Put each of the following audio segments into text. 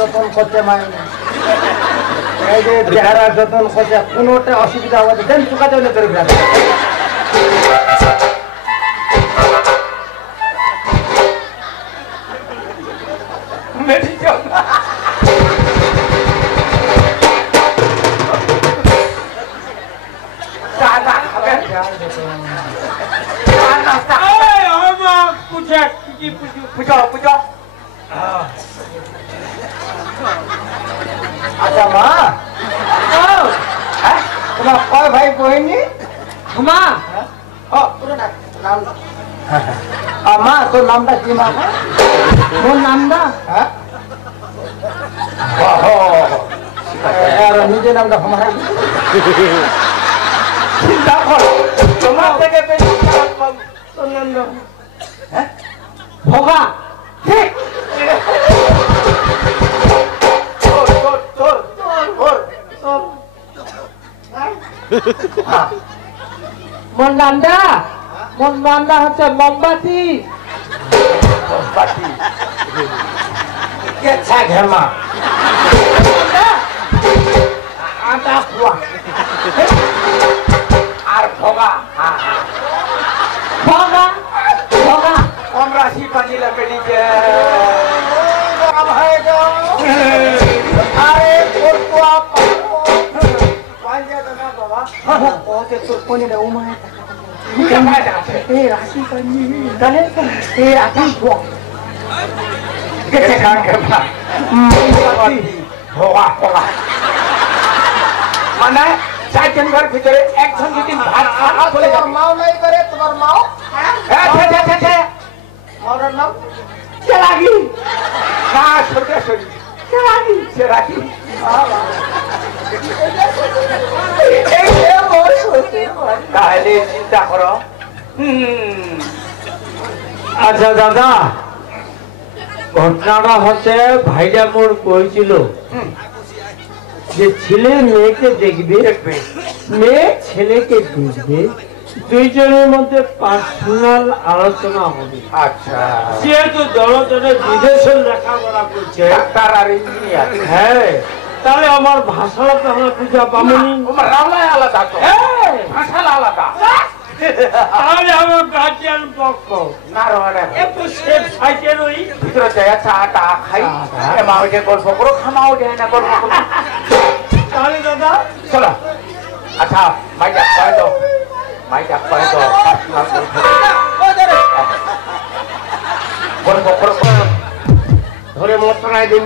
যতন করতে মাই এই যে চেহারা যতন করতে কোনোটা অসুবিধা হবে দেন চুকা দেন করে বিরাট আচ্ছা মা তোমার কয় ভাই বহিনী মা মা তোর নামটা কি মা তোর নামটা নিজের নামটা চিন্তা করো তোমার থেকে বেশি তোর নাম ভোগা ঠিক মোর নামটা হচ্ছে মোমবাতি ঘেমা আটা খোয়া আর ভোগা ভোগা ভোগা কমরাশি পানিলা পেড়িছে ভাই গো আরে কোরকুয়া পাঞ্জা দানা বাবা ওতে তোর কোনে উমায় ए राशि करनी गले ए आखिर हुआ कैसे काम करना होगा होगा माने चार दिन घर भीतर एक जन যদি ভাত খাওয়া চলে যাবে মাও নাই করে তোমার মাও হ্যাঁ মাওর নাম চেরাগি না সরকারি চেরাগি তাহলে চিন্তা করো আচ্ছা দাদা ঘটনাটা হচ্ছে ভাইটা মোর কইছিল যে ছেলে মেয়েকে দেখবে মেয়ে ছেলেকে দেখবে দুইজনের মধ্যে পার্সোনাল আলোচনা হবে আচ্ছা যেহেতু দলজনে বিদেশে লেখাপড়া করছে ডাক্তার আর ইঞ্জিনিয়ার হ্যাঁ তাহলে আমার ভাষাটা তাহলে বুঝা পাবনি আমার রাওলায় আলাদা তো ভাষা আলাদা তাহলে আমার গার্জিয়ান পক্ষ না রোড়ে একটু সেফ সাইডে রই ভিতরে যায় চাটা খাই মাও যে গল্প করো খামাও দেয় না গল্প করো তাহলে দাদা চলো আচ্ছা মাইটা কয় দাও গল্প করো ধরে মশলাই দিন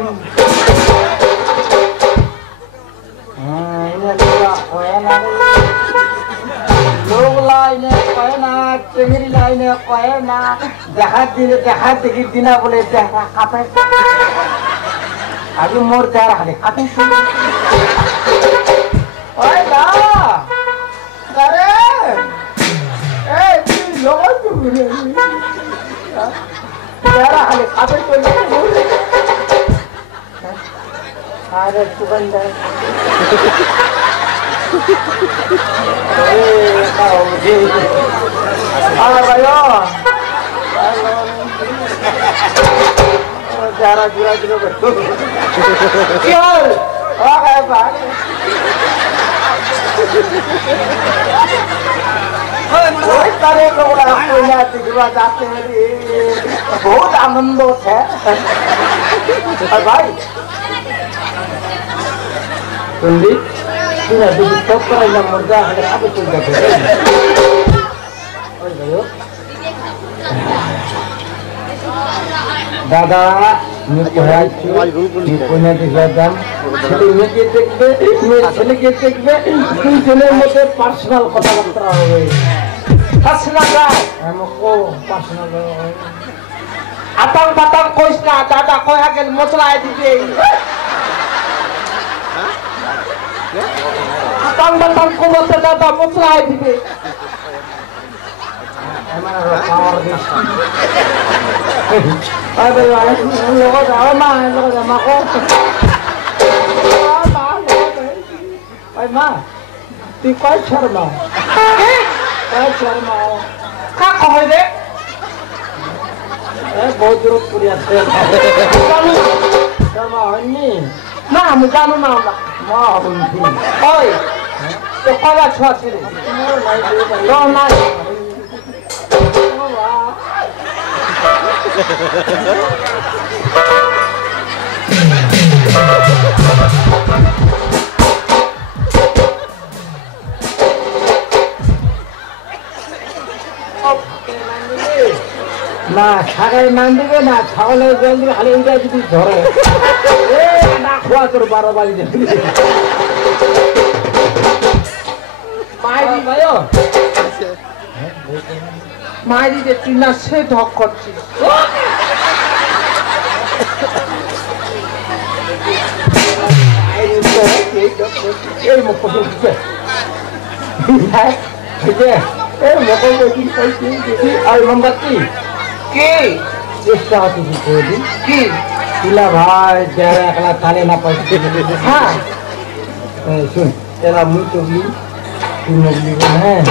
লোক লাইনে কয় না চেঙ্গিরি লাইনে কয় না দেখার দিলে দেখার দেখি দিনা বলে দেখা কাপে আগে মোর দেয়ার হালে কাপে ওই না আরে এই তুই লোক তুই দেয়ার হালে কাপে চলে আরে সুগন্ধ যারা জুড়া দিল বহুত আনন্দ হচ্ছে ভাই শুনলি সব করাইলাম মজা হলে আগে চলে যাবে দাদা ছেলেকে দেখবে দুই জনের মধ্যে পার্সোনাল কথাবার্তা হবে আতাম পাতাম কইস না দাদা কয়া গেল মশলাই দিবে আতাম পাতাম কমতে দাদা মশলাই দিবে মা তুই কয় শর্মা কাক হয় রে বহুত দূর পড়ে আছে মা হয়নি না আমি জানো না আমরা মা হইনি ওই তো কয়বার ছোঁয়া ছিল নাই না ছাগলের নাম দিবে না ছাগলের জল দিবে খালি এইটা যদি ধরে না খোয়া তোর 12 বাজি দেবে মায়েরই যে তুই না সে ঢক করছিস এই মুখ দিচ্ছে এই মুখ আর মোমবাতি কে চেষ্টা হচ্ছে কি পিলা ভাই যারা একলা থালে না পাইছে হ্যাঁ শুন এলা মুই চবলি তুই নবলি হ্যাঁ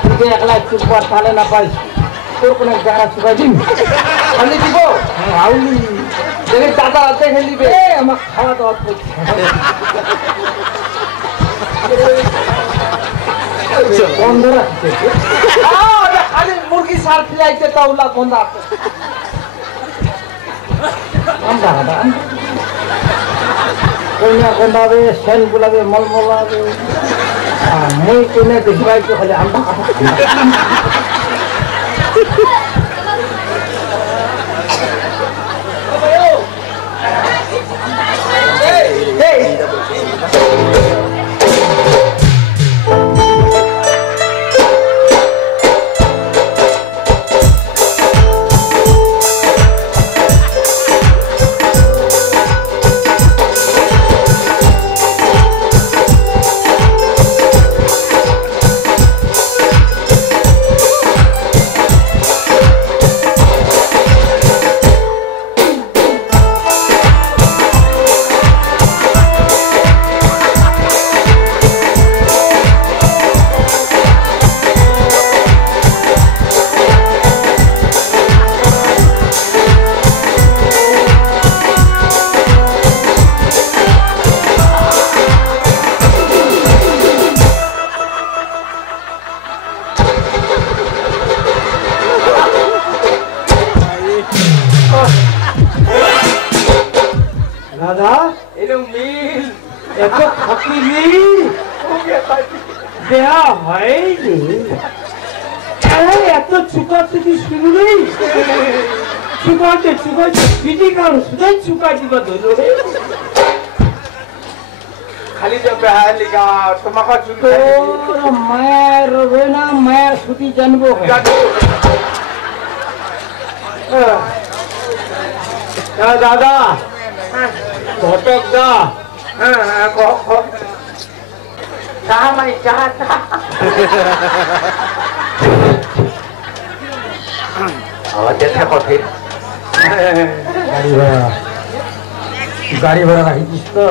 তুই যে একলা চুপার থালে না পাইস তোর কোনো যারা চুপাই দিন আমি দিব আউলি দেখে দাদা দেখে নিবে আমার খাওয়া দাওয়া বন্ধ রাখছে খালি মুরগি সার ফিলাইতে তাওলা বন্ধ আছে আমরা কইনা কোনাবে সেন গুলাবে মলমলাবে মুই কোনে দেখিবাই তো খালি আমরা দাদা এরকম মিল এত খাতিলি দেয়া হয়নি এত চুকাচুকি শুরু নেই চুকাইতে পিটি কারো শুধু চুকাই দিবা ধরো খালি যে বেহায় লিগা তোমাকে তোর মায়ের রবে না মায়ের ছুটি জানবো দাদা ঘটক দা চা মাই চা আবার দেখা কথা গাড়ি ভাড়া রাখিস তো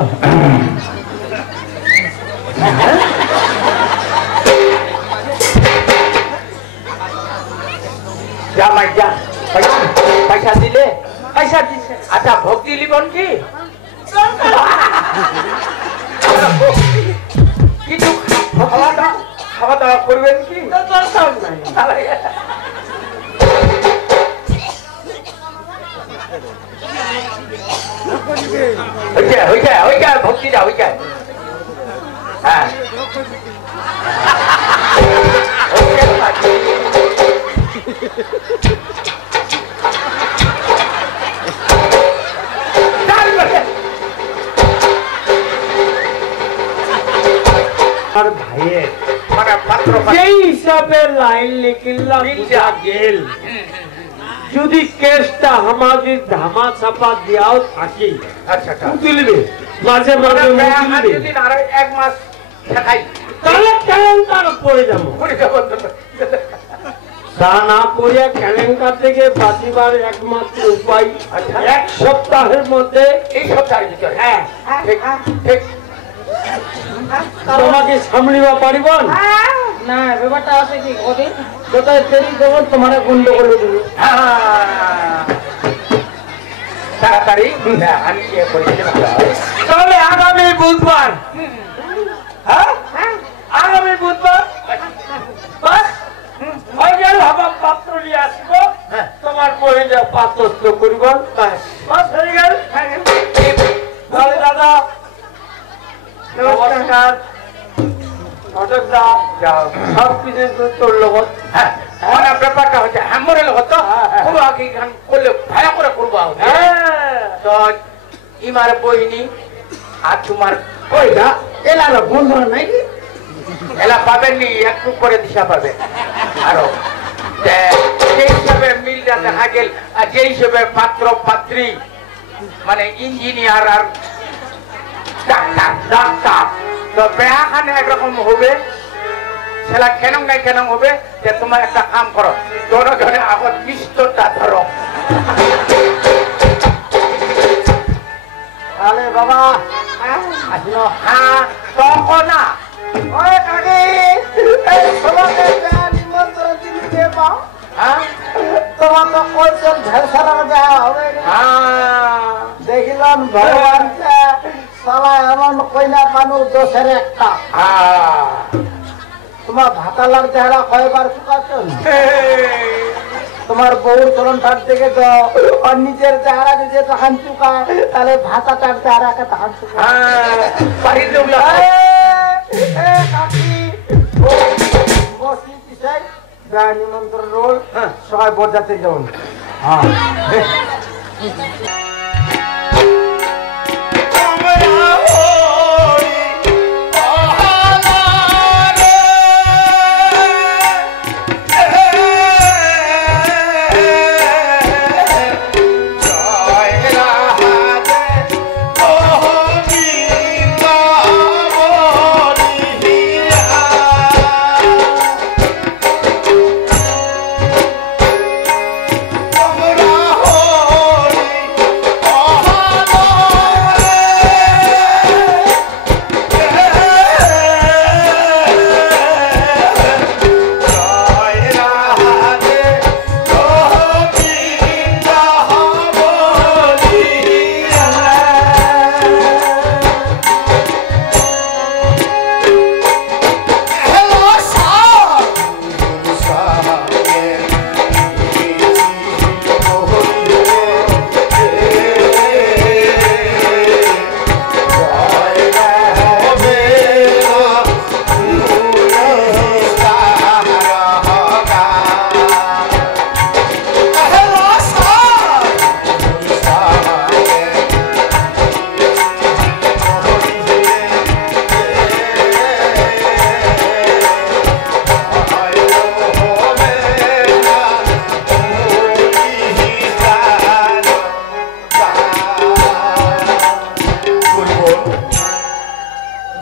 যা মাই যা পয়সা দিলে পয়সা দিছে আচ্ছা ভোগ দিলি বোন কি কিছু খাওয়া দাওয়া করবেন কি হয়ে যায় ভক্তি যা হয়ে যায় হ্যাঁ আর ভাইয়ের মানে পাত্র যেই হিসাবে লাইন লিখিলাম গেল যদি কেসটা আমাদের ধামা চাপা দেওয়াও থাকে আচ্ছা তুলবে মাঝে মাঝে আর এক মাস শেখাই তাহলে কেলেঙ্কার পড়ে যাবো তা না পড়িয়া কেলেঙ্কার থেকে বাঁচিবার একমাত্র উপায় এক সপ্তাহের মধ্যে এই সপ্তাহের ভিতরে হ্যাঁ ঠিক ঠিক তোমাকে সামলিবা পারিব না ব্যাপারটা আছে কি কোথায় দেরি দেবো তোমার গন্ডগোল দেবো তাড়াতাড়ি আমি ইয়ে করে দিলে ভালো হয়। তাহলে আগামী বুধবার, হ্যাঁ আগামী বুধবার বাস হয়ে গেল, আমার পাত্র নিয়ে আসবো, তোমার বইটা পাত্রস্থ করিব, বাস হয়ে গেল। তাহলে দাদা নমস্কার, যাও সব কিছু তোর লগত। হ্যাঁ অনেক ব্যাপারটা হচ্ছে আমার লোক তো কোনো আগে গান করলে ভালো করে করবো তো ইমার বহিনী আর তোমার কইটা এলার বন্ধু নাই এলা পাবেননি, একটু পরে দিশা পাবে আরো যে হিসেবে মিলটা দেখা গেল, আর যে হিসেবে পাত্র পাত্রী মানে ইঞ্জিনিয়ার আর ডাক্তার তো বেহাখানে একরকম হবে, সেটা কেন নাই কেন হবে যে তোমার একটা কাম করো, জনে আগত পিস্তলটা ধরো। তাহলে বাবা আসলো। হ্যাঁ তখন না ওই কাকি তোমাকে নিমন্ত্রণ দিতে পাও, হ্যাঁ তোমার তো কইছেন ঢেরসারা দেওয়া হবে। দেখিলাম ভগবান সালা এমন কইনা পানু দোষের একটা। তোমার ভাতালার চেহারা কয়বার শুকাচ্ছেন, তোমার বউর চরণটার দিকে তো আর নিজের চেহারা যদি তখন চুকায় তাহলে ভাতাটার চেহারাকে তখন নিমন্ত্রণ রোল সবাই বরযাত্রী যেমন।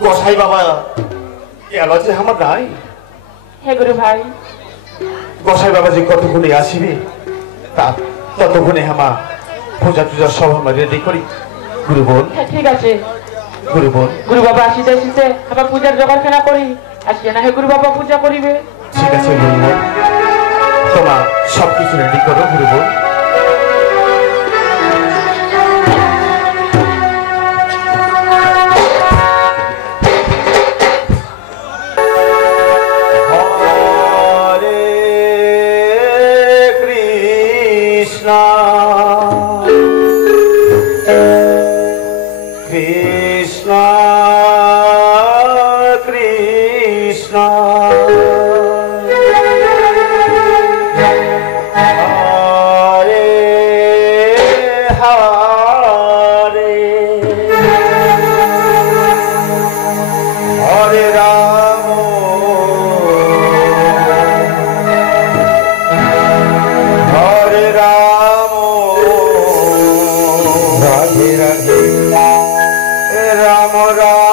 গোসাই বাবা এলো যে আমার নাই। হে গুরু ভাই, গোসাই বাবা যে কতক্ষণে আসিবে তা ততক্ষণে আমার পূজা টুজার সব আমরা রেডি করি। গুরু বোন হ্যাঁ ঠিক আছে গুরু বোন, গুরু বাবা আসিতে আসিতে আবার পূজার জোগাড় কেনা করি, আসিয়া না হে গুরু বাবা পূজা করিবে। ঠিক আছে গুরু বোন, তোমার সবকিছু রেডি করো গুরু বোন। রাম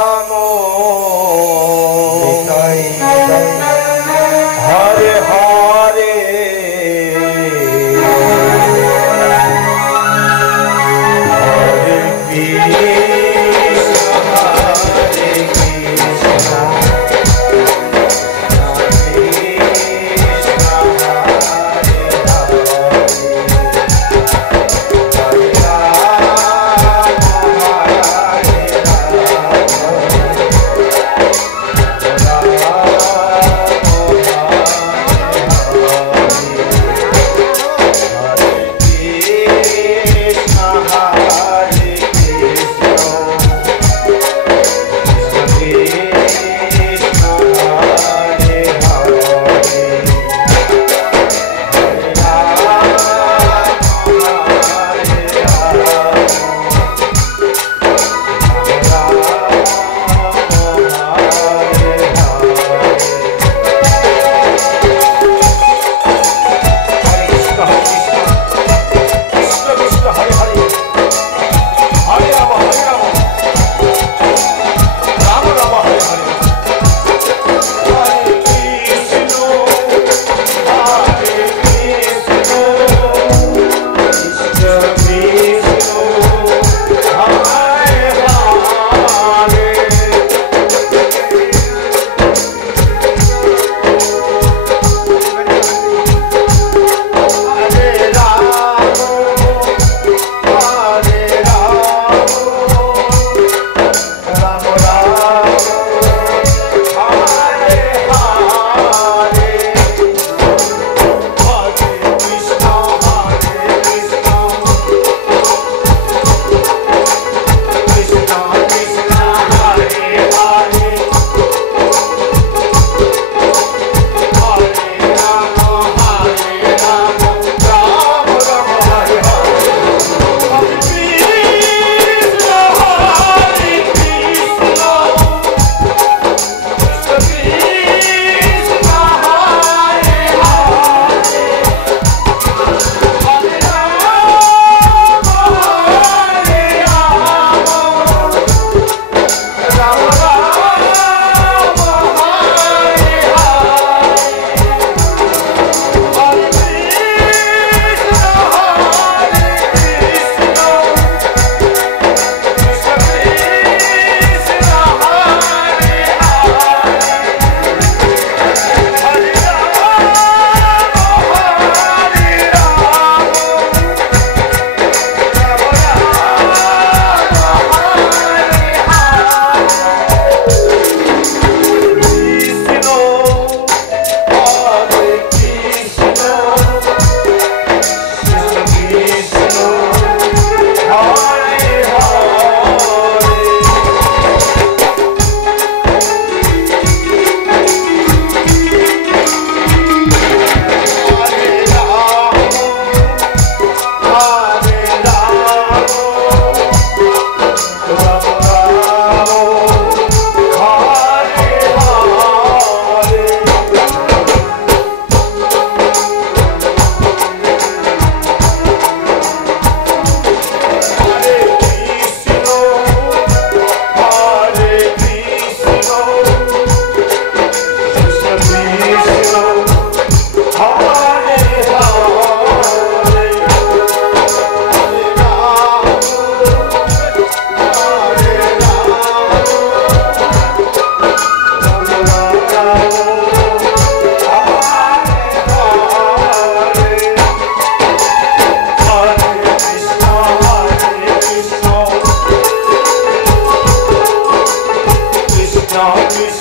নামিস